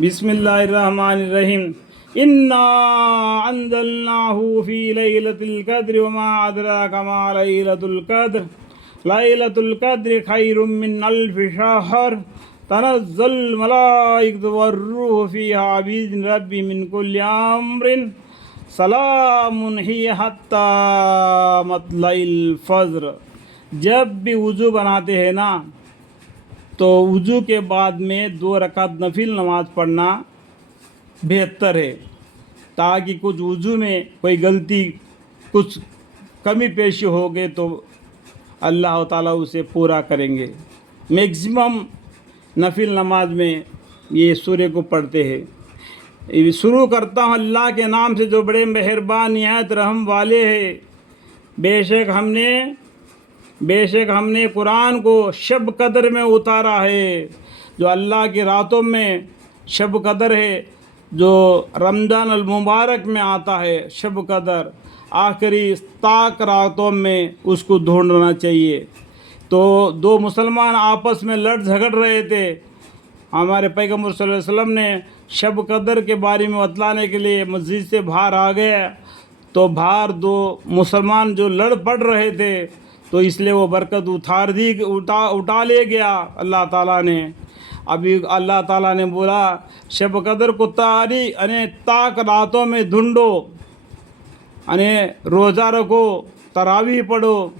बिस्मिल्लाहिर्रहमानिर्रहीम। इन्ना अंज़लनाहु फी लैलतिल क़द्र वमा अदराका मा लैलतुल क़द्र लैलतुल क़द्र खैरुम मिन अल्फि शहर तनज़्ज़लुल मलाइकतु वर्रूहु फ़ीहा बिइज़्नि रब्बिहिम मिन कुल्लि अम्रिन सलामुन हिय हत्ता मतलइल फ़ज्र। जब भी वज़ू बनाते हैं ना, तो वज़ू के बाद में 2 रकात नफिल नमाज पढ़ना बेहतर है, ताकि कुछ वज़ू में कोई गलती, कुछ कमी पेशी हो गए तो अल्लाह ताला उसे पूरा करेंगे। मैक्सिमम नफिल नमाज में ये सूर्य को पढ़ते हैं। शुरू करता हूँ अल्लाह के नाम से जो बड़े मेहरबान निहायत रहम वाले हैं। बेशक हमने कुरान को शब कदर में उतारा है, जो अल्लाह की रातों में शब कदर है, जो रमज़ान अल मुबारक में आता है। शब कदर आखिरी ताक रातों में उसको ढूंढना चाहिए। तो 2 मुसलमान आपस में लड़ झगड़ रहे थे, हमारे पैगम्बर सल्लल्लाहु अलैहि वसल्लम ने शब कदर के बारे में बतलाने के लिए मस्जिद से बाहर आ गए। तो बाहर 2 मुसलमान जो लड़ पड़ रहे थे, तो इसलिए वो बरकत उठा ले गया अल्लाह ताला ने। अभी अल्लाह ताला ने बोला शब कदर को ताक रातों में ढूंढो, रोज़ा रखो, तरावी पढ़ो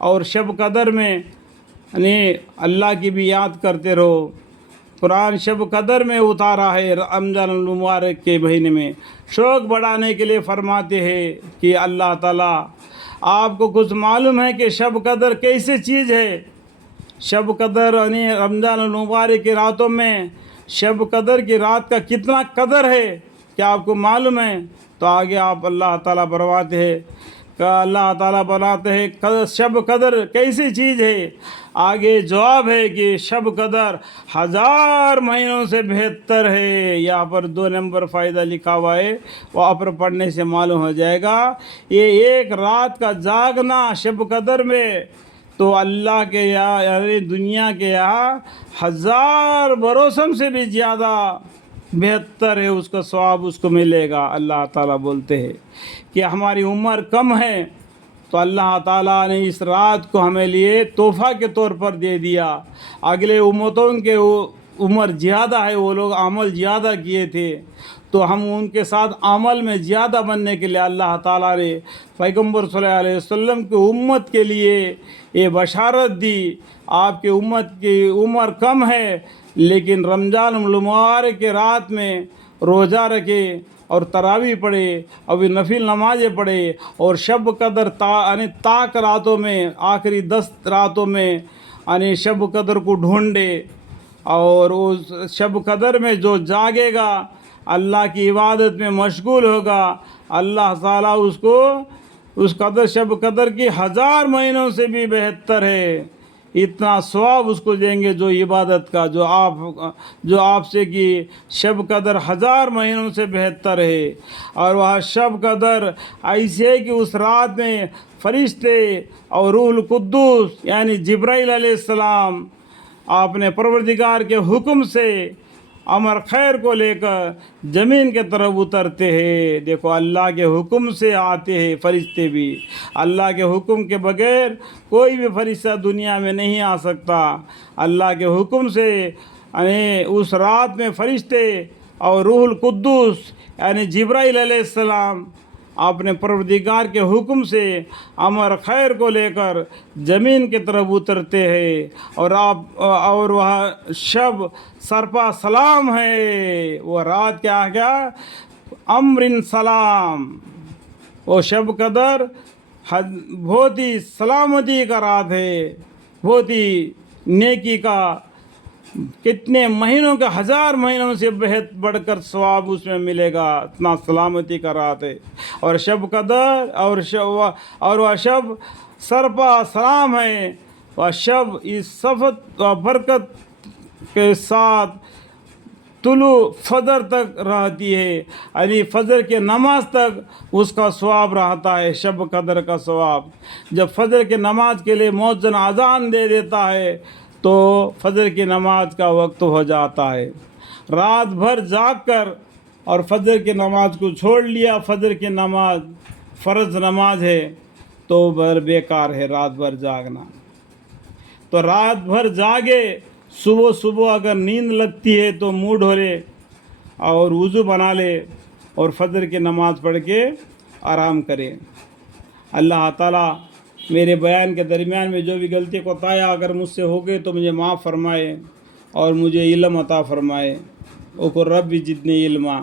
और शब कदर में अल्लाह की भी याद करते रहो। कुरान शब कदर में उतारा है, रमज़ान मुबारक के महीने में। शौक़ बढ़ाने के लिए फरमाते हैं कि अल्लाह ताला, आपको कुछ मालूम है कि शब कदर कैसी चीज़ है? शब कदर रमज़ान मुबारक की रातों में शब कदर की रात का कितना कदर है, क्या आपको मालूम है? तो आगे आप अल्लाह ताला फरमाते हैं अल्लाह ताला बनाते हैं शब कदर कैसी चीज़ है। आगे जवाब है कि शब कदर 1000 महीनों से बेहतर है। यहाँ पर 2 नंबर फ़ायदा लिखा हुआ है, वहाँ पर पढ़ने से मालूम हो जाएगा। ये एक रात का जागना शब कदर में, तो अल्लाह के यहाँ यानी दुनिया के यहाँ 1000 बरसों से भी ज़्यादा बेहतर है, उसका सवाब उसको मिलेगा। अल्लाह ताला बोलते हैं कि हमारी उम्र कम है, तो अल्लाह ताला ने इस रात को हमें लिए तोहफ़ा के तौर पर दे दिया। अगले उम्मतों के उम्र ज़्यादा है, वो लोग अमल ज़्यादा किए थे, तो हम उनके साथ अमल में ज़्यादा बनने के लिए अल्लाह ताला ने पैगम्बर सल्लल्लाहु अलैहि वसल्लम की उम्मत के लिए ये बशारत दी। आपके उम्मत की उम्र कम है, लेकिन रमज़ान मुबारक के रात में रोज़ा रखे और तरावी पढ़े और नफिल नमाज़ें पढ़े और शब कदर ताक रातों में, आखिरी 10 रातों में शब कदर को ढूंढे। और उस शब कदर में जो जागेगा, अल्लाह की इबादत में मशगूल होगा, अल्लाह ताला उसको उस कदर शब कदर की 1000 महीनों से भी बेहतर है, इतना सवाब उसको देंगे जो इबादत का, जो आपसे कि शब कदर 1000 महीनों से बेहतर है। और वह शब कदर ऐसे है कि उस रात में फरिश्ते और रूहुल कुद्दूस यानी जिब्राइल अलैहिस्सलाम अपने परवरदिगार के हुक्म से अमर खैर को लेकर ज़मीन के तरफ उतरते हैं। देखो, अल्लाह के हुक्म से आते हैं फरिश्ते भी। अल्लाह के हुक्म के बगैर कोई भी फरिश्ता दुनिया में नहीं आ सकता। अल्लाह के हुक्म से उस रात में फरिश्ते और रूहुल कुद्दूस यानी जिब्राइल अलैहिस्सलाम अपने परवरदिगार के हुक्म से अमर खैर को लेकर ज़मीन की तरफ उतरते हैं। और वह शब सरपा सलाम है, वो रात क्या अम्रिन सलाम। वो शब कदर बहुत ही सलामती का रात है, बहुत ही नेकी का, कितने महीनों के 1000 महीनों से बेहद बढ़कर सवाब उसमें मिलेगा, इतना सलामती का रात है। और शब कदर और वह शब सरपा सलाम है। वह शब इस सफ़त व बरकत के साथ तुलु फजर तक रहती है, यानी फजर के नमाज तक उसका सवाब रहता है, शब कदर का सवाब। जब फजर के नमाज के लिए मुअज्जिन अज़ान दे देता है, تو فجر کی نماز کا وقت ہو جاتا ہے. رات بھر جاگ کر اور فجر کی نماز کو چھوڑ لیا، فجر کی نماز فرض نماز ہے تو بیکار ہے رات بھر جاگنا. تو رات بھر جاگے، صبح اگر نیند لگتی ہے تو منہ دھولے اور وضو بنا لے اور فجر کی نماز پڑھ کے آرام کرے. اللہ تعالیٰ میرے بیان کے درمیان میں جو بھی غلطی کوتاہیاں اگر مجھ سے ہو گئی تو مجھے معاف فرمائے اور مجھے علم عطا فرمائے. وقل رب زدنی علما.